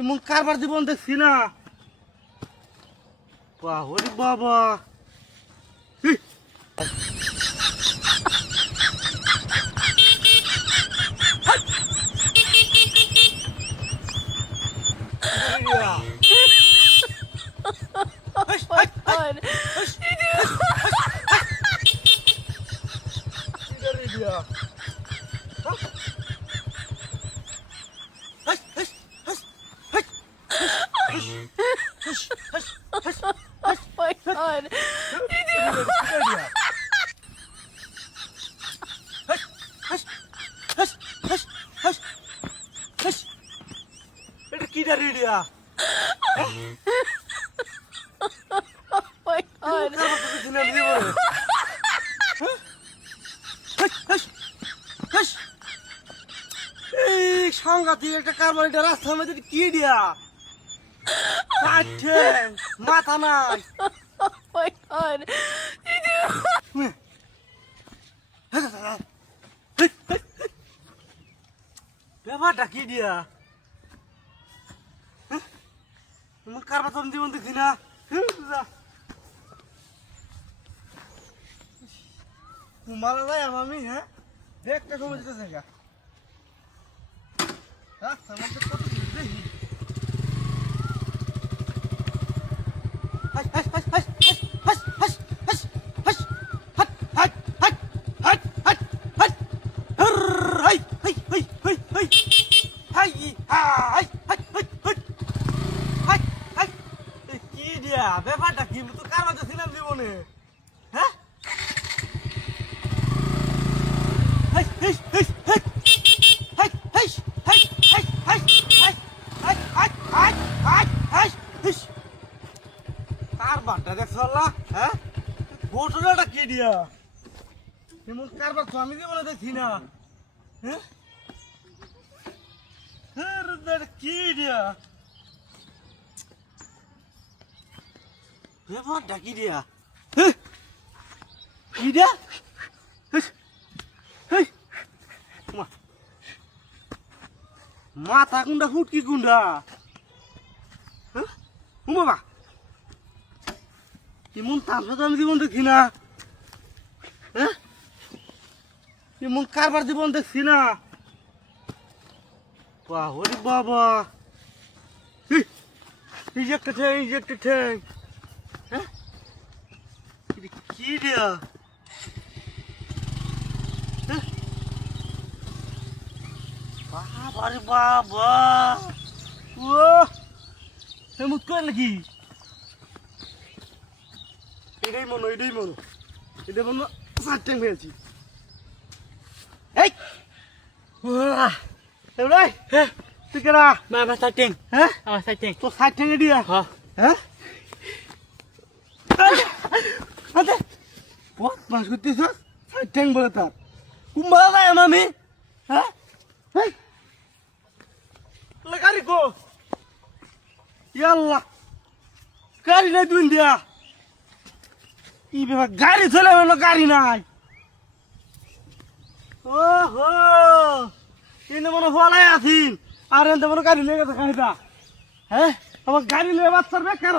এমন কারবার জীবন দেখছি না। বাহরে বাবা, my god. এটা কি ডারিয়া? My god. এই সাংঘাতিক একটা কারবারিটা রাস্তার মধ্যে কি দিয়া মাথা নাই। My god. ব্যাপারটা কি দিয়া কারবার তো জীবন দেখছি না। মারা যায় আমি, হ্যাঁ দেখতে সময় যেতেছে গা রাস্তার মধ্যে কত কিছু দেখি। কি দিয়া ব্যাপারটা কি তো কারবার ছিলাম জীবনে, হ্যাঁ কারবারটা দেখছো হ্যাঁ ঘটনাটা কি দিয়া এমন কারবার তো আমি জীবনে দেখি না। হ্যাঁ কি দিয়া ব্যাপারটা কি দিয়া কি দিয়া মাথা কুন্ডা ফুটকি কুন্ডা, হ্যাঁ বাবা এমন তামসা তো আমি জীবন দেখছি না। হ্যাঁ এমন কারবার জীবন দেখছি না। বাহরে বাবা, এই যে একটা ঠ্যাং, এই যে একটা ঠ্যাং, হ্যাঁ কি দিয়া বাবারে বাবা, ও এমন করে নাকি এটাই মনো এটা মনো চার ট্যাং হয়েছি। এই হ্যাঁ তুই কেনা আমার সাইটিং, হ্যাঁ আমার সাইটিং। তো সাইড ঠ্যাঙে দিয়া হ্যাঁ হ্যাঁ বহুত মাস করতেছ সাইড ঠ্যাং বলে তার কুম্বালা যায় আমি, হ্যাঁ গাড়ি গো ইয়াল্লা গাড়ি নাই দুই দিয়া কি ব্যাপার গাড়ি চলে গাড়ি নাই। ও হো এনে মনে ফলাই আছিন আর এনে মনে গাড়ি লেগে থাকা হ্যাঁ আমার গাড়ি লেগে বাচ্চার বেকার।